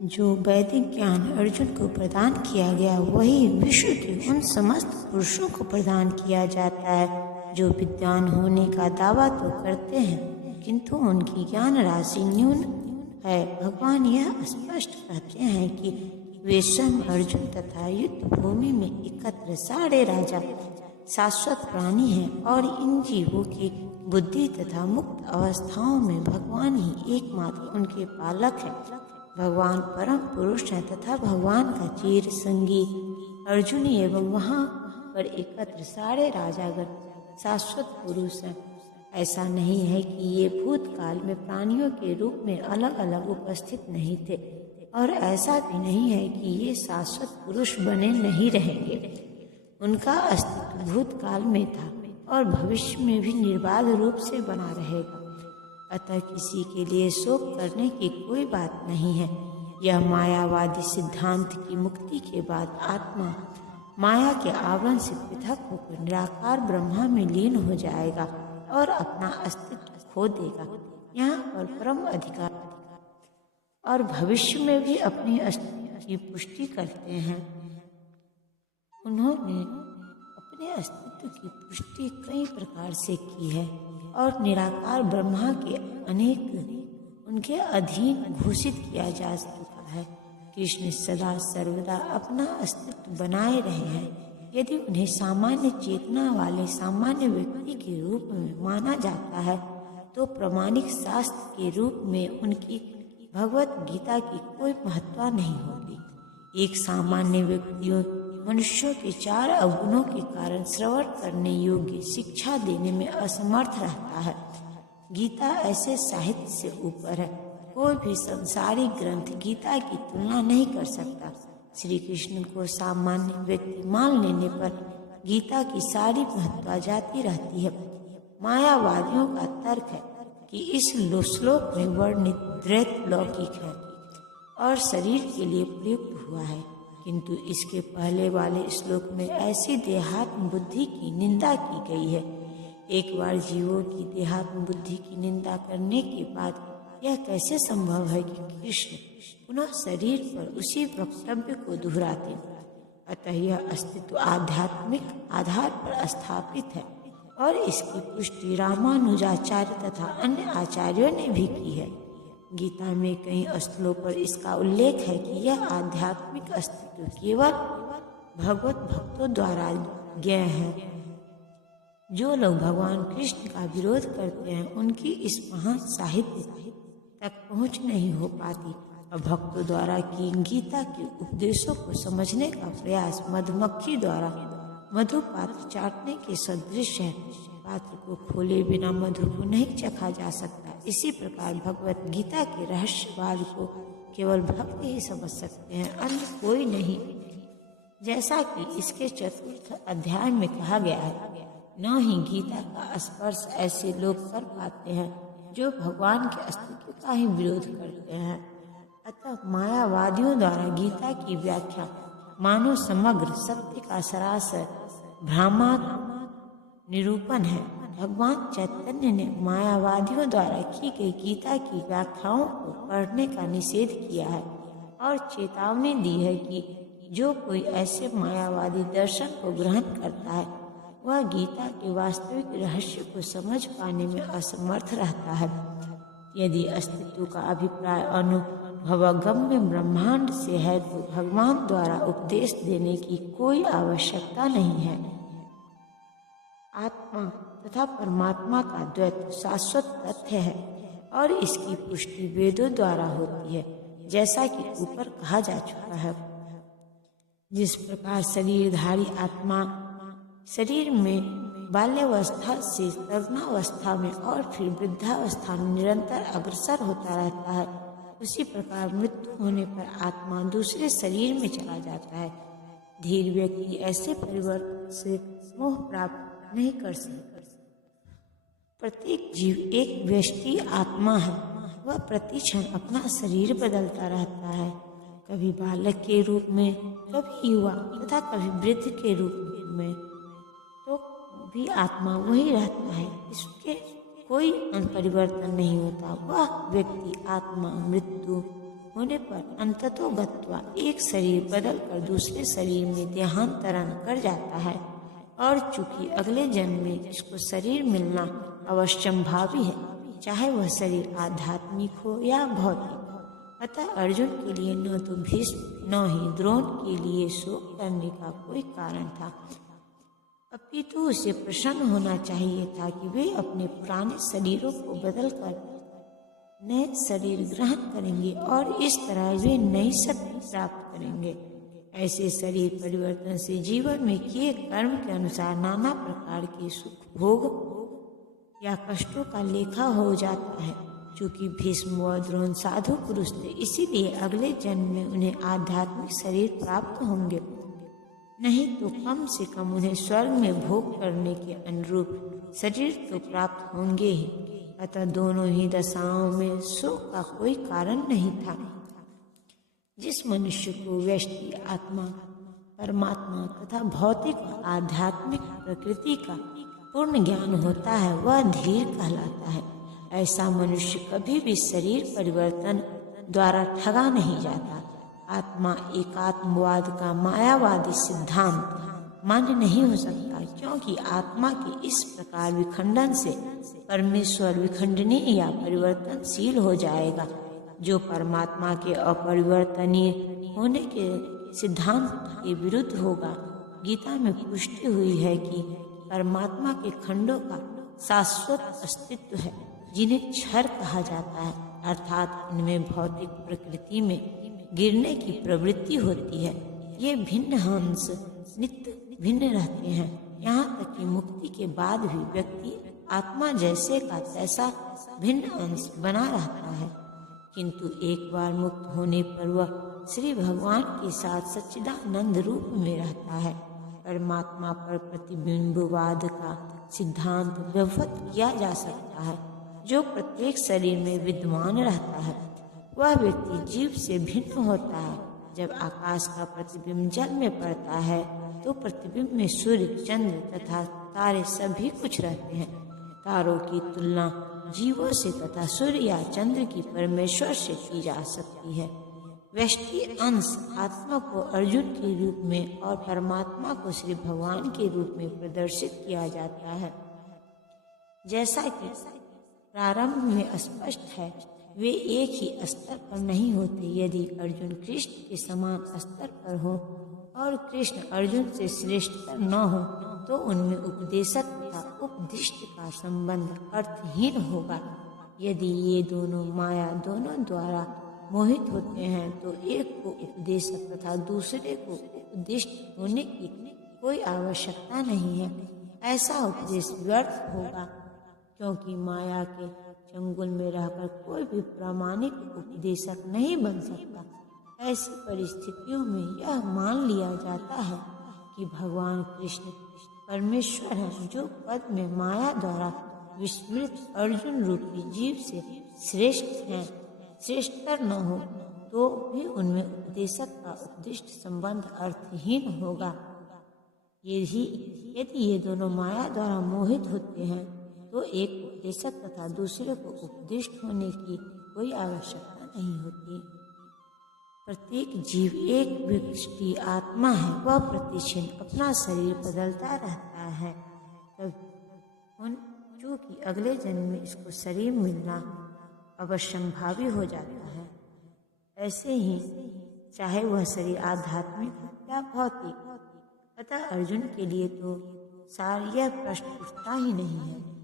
जो वैदिक ज्ञान अर्जुन को प्रदान किया गया वही विश्व के उन समस्त पुरुषों को प्रदान किया जाता है जो विद्वान होने का दावा तो करते हैं किंतु उनकी ज्ञान राशि न्यून है। भगवान यह स्पष्ट कहते हैं कि वे स्वयं अर्जुन तथा युद्ध भूमि में एकत्र सारे राजा शाश्वत प्राणी हैं और इन जीवों की बुद्धि तथा मुक्त अवस्थाओं में भगवान ही एकमात्र उनके पालक है। भगवान परम पुरुष है तथा भगवान का चिर संगी अर्जुन एवं वहाँ पर एकत्र सारे राजागण शाश्वत पुरुष हैं। ऐसा नहीं है कि ये भूतकाल में प्राणियों के रूप में अलग अलग उपस्थित नहीं थे और ऐसा भी नहीं है कि ये शाश्वत पुरुष बने नहीं रहेंगे। उनका अस्तित्व भूतकाल में था और भविष्य में भी निर्बाध रूप से बना रहेगा। अतः किसी के लिए शोक करने की कोई बात नहीं है। यह मायावादी सिद्धांत की मुक्ति के बाद आत्मा माया के आवरण से पृथक होकर निराकार ब्रह्मा में लीन हो जाएगा और अपना अस्तित्व खो देगा। यहाँ पर परम अधिकार और भविष्य में भी अपनी अस्तित्व की पुष्टि करते हैं। उन्होंने अपने अस्तित्व की पुष्टि कई प्रकार से की है और निराकार ब्रह्मा के अनेक उनके अधीन घोषित किया जा चुका है। कृष्ण सदा सर्वदा अपना अस्तित्व बनाए रहे हैं। यदि उन्हें सामान्य चेतना वाले सामान्य व्यक्ति के रूप में माना जाता है तो प्रामाणिक शास्त्र के रूप में उनकी भगवत गीता की कोई महत्ता नहीं होगी। एक सामान्य व्यक्तियों मनुष्यों के 4 अवगुणों के कारण श्रवण करने योग्य शिक्षा देने में असमर्थ रहता है। गीता ऐसे साहित्य से ऊपर है। कोई भी संसारिक ग्रंथ गीता की तुलना नहीं कर सकता। श्री कृष्ण को सामान्य व्यक्ति मान लेने पर गीता की सारी महत्ता जाती रहती है। मायावादियों का तर्क है कि इस श्लोक में वर्णित दैत्य लौकिक है और शरीर के लिए प्रयुक्त हुआ है, किंतु इसके पहले वाले श्लोक में ऐसी देहात्म बुद्धि की निंदा की गई है। एक बार जीवों की देहात्म बुद्धि की निंदा करने के बाद यह कैसे संभव है कि कृष्ण पुनः शरीर पर उसी वक्तव्य को दोहराते। अतः यह अस्तित्व आध्यात्मिक आधार पर स्थापित है और इसकी पुष्टि रामानुजाचार्य तथा अन्य आचार्यों ने भी की है। गीता में कई स्थलों पर इसका उल्लेख है कि यह आध्यात्मिक अस्तित्व केवल भगवत भक्तों द्वारा ज्ञेय है। जो लोग भगवान कृष्ण का विरोध करते हैं उनकी इस महान साहित्य तक पहुंच नहीं हो पाती और भक्तों द्वारा की गीता के उपदेशों को समझने का प्रयास मधुमक्खी द्वारा मधु पात्र चाटने के सदृश है। पात्र को खोले बिना मधु को नहीं चखा जा सकता। इसी प्रकार भगवत गीता के रहस्यवाद को केवल भक्त ही समझ सकते हैं, अन्य कोई नहीं। जैसा कि इसके 4th अध्याय में कहा गया है, न ही गीता का स्पर्श ऐसे लोग कर पाते हैं जो भगवान के अस्तित्व का ही विरोध करते हैं। अतः मायावादियों द्वारा गीता की व्याख्या मानो समग्र सत्य का सरासर भ्रामक निरूपण है। भगवान चैतन्य ने मायावादियों द्वारा की गई गीता की व्याख्याओं को पढ़ने का निषेध किया है और चेतावनी दी है कि जो कोई ऐसे मायावादी दर्शन को ग्रहण करता है वह गीता के वास्तविक रहस्य को समझ पाने में असमर्थ रहता है। यदि अस्तित्व का अभिप्राय अनुभवगम्य ब्रह्मांड से है तो भगवान द्वारा उपदेश देने की कोई आवश्यकता नहीं है। आत्मा तथा परमात्मा का द्वैत शाश्वत तथ्य है और इसकी पुष्टि वेदों द्वारा होती है, जैसा कि ऊपर कहा जा चुका है। जिस प्रकार शरीरधारी आत्मा शरीर में बाल्यावस्था से तरुणावस्था में और फिर वृद्धावस्था में निरंतर अग्रसर होता रहता है, उसी प्रकार मृत्यु होने पर आत्मा दूसरे शरीर में चला जाता है। धीर व्यक्ति ऐसे परिवर्तन से मोह प्राप्त नहीं कर सकता। प्रत्येक जीव एक व्यष्टि आत्मा है। वह प्रति क्षण अपना शरीर बदलता रहता है, कभी बालक के रूप में, कभी युवा तथा कभी वृद्ध के रूप में। तो भी आत्मा वही रहता है, इसके कोई परिवर्तन नहीं होता। वह व्यक्ति आत्मा मृत्यु होने पर अंततोगत्वा एक शरीर बदलकर दूसरे शरीर में देहांतरण कर जाता है, और चूंकि अगले जन्म में इसको शरीर मिलना अवश्यंभावी है, चाहे वह शरीर आध्यात्मिक हो या भौतिक। अतः अर्जुन के लिए न तो भीष्म न ही द्रोण के लिए शोक करने का कोई कारण था, अपितु उसे प्रसन्न होना चाहिए था कि वे अपने पुराने शरीरों को बदलकर नए शरीर ग्रहण करेंगे और इस तरह वे नई शक्ति प्राप्त करेंगे। ऐसे शरीर परिवर्तन से जीवन में किए कर्म के अनुसार नाना प्रकार के सुख भोग या कष्टों का लेखा हो जाता है। चूंकि भीष्म व द्रोण साधु पुरुष थे, इसीलिए अगले जन्म में उन्हें आध्यात्मिक शरीर प्राप्त होंगे, नहीं तो कम से कम उन्हें स्वर्ग में भोग करने के अनुरूप शरीर तो प्राप्त होंगे ही। अतः दोनों ही दशाओं में शोक का कोई कारण नहीं था। जिस मनुष्य को व्यष्टि आत्मा, परमात्मा तथा भौतिक व आध्यात्मिक प्रकृति का पूर्ण ज्ञान होता है, वह धीर कहलाता है। ऐसा मनुष्य कभी भी शरीर परिवर्तन द्वारा ठगा नहीं जाता। आत्मा एकात्मवाद का मायावादी सिद्धांत मान्य नहीं हो सकता, क्योंकि आत्मा के इस प्रकार विखंडन से परमेश्वर विखंडनीय या परिवर्तनशील हो जाएगा, जो परमात्मा के अपरिवर्तनीय होने के सिद्धांत के विरुद्ध होगा। गीता में पुष्टि हुई है कि परमात्मा के खंडों का शाश्वत अस्तित्व है, जिन्हें क्षर कहा जाता है, अर्थात इनमें भौतिक प्रकृति में गिरने की प्रवृत्ति होती है। ये भिन्न अंश नित्य भिन्न रहते हैं, यहाँ तक कि मुक्ति के बाद भी व्यक्ति आत्मा जैसे का तैसा भिन्न अंश बना रहता है, किंतु एक बार मुक्त होने पर वह श्री भगवान के साथ सच्चिदानंद रूप में रहता है। परमात्मा पर प्रतिबिंबवाद का सिद्धांत व्यवहृत किया जा सकता है, जो प्रत्येक शरीर में विद्यमान रहता है। वह व्यक्ति जीव से भिन्न होता है। जब आकाश का प्रतिबिंब जल में पड़ता है तो प्रतिबिंब में सूर्य, चंद्र तथा तारे सभी कुछ रहते हैं। तारों की तुलना जीवों से तथा सूर्य या चंद्र की परमेश्वर से की जा सकती है। व्यष्टि अंश आत्मा को अर्जुन के रूप में और परमात्मा को श्री भगवान के रूप में प्रदर्शित किया जाता है। जैसा कि प्रारंभ में स्पष्ट है, वे एक ही स्तर पर नहीं होते। यदि अर्जुन कृष्ण के समान स्तर पर हो और कृष्ण अर्जुन से श्रेष्ठतर न हो, तो उनमें उपदेशक तथा उपदिष्ट का संबंध अर्थहीन होगा। यदि ये दोनों माया दोनों द्वारा मोहित होते हैं, तो एक को उपदेशक तथा दूसरे को उपदिष्ट होने की कोई आवश्यकता नहीं है। ऐसा उपदेश व्यर्थ होगा, क्योंकि माया के चंगुल में रहकर कोई भी प्रामाणिक उपदेशक नहीं बन सकता। ऐसी परिस्थितियों में यह मान लिया जाता है कि भगवान कृष्ण परमेश्वर है, जो पद में माया द्वारा विस्मृत अर्जुन रूपी जीव से श्रेष्ठ हैं। श्रेष्ठतर न हो तो भी उनमें उपदेशक का उपदिष्ट संबंध अर्थहीन होगा। यदि ये दोनों माया द्वारा मोहित होते हैं, तो एक उपदेशक तथा दूसरे को उपदिष्ट होने की कोई आवश्यकता नहीं होती। प्रत्येक जीव एक व्यष्टि आत्मा है। वह प्रतिक्षण अपना शरीर बदलता रहता है। तब चूंकि अगले जन्म में इसको शरीर मिलना अवश्यंभावी हो जाता है, ऐसे ही चाहे वह शरीर आध्यात्मिक हो या भौतिक। अतः अर्जुन के लिए तो सार यह प्रश्न उठता ही नहीं है।